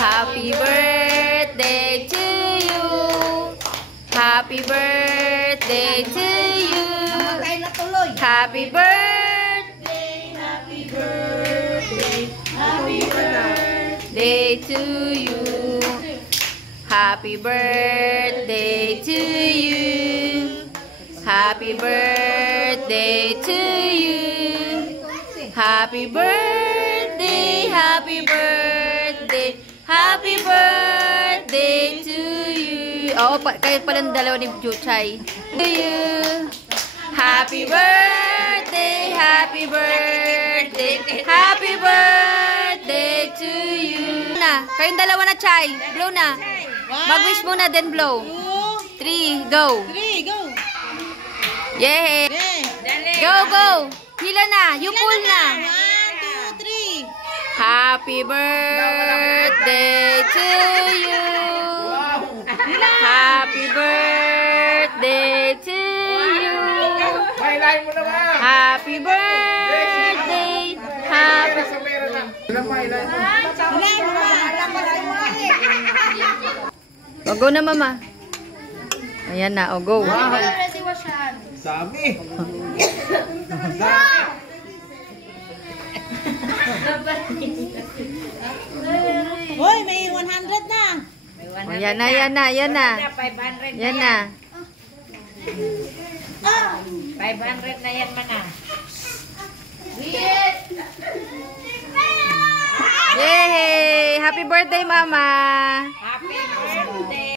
Happy birthday to you. Happy birthday to you. Happy birthday, happy birthday, happy birthday to you. Happy birthday to you. Happy birthday to you. Happy birthday, happy birthday, happy birthday to you. Oo, kayo palang dalawa ni Juchay. To you. Happy birthday, happy birthday, happy birthday to you. Na, kayong dalawa na, Chay. Blow na. Mag-wish muna, then blow. 3, go. 3, go. Yay! Go, go. Hila na. You pull na. 1, 2, 3. Happy birthday to you. Happy birthday to you. Happy birthday. Happy. O, go na, mama. Ayan na, o, go. Dami. Hoy, may 100 na. O, yan na, yan na, yan na. 500 Yan na. 500 na yan, mana. Yay! Happy birthday, mama.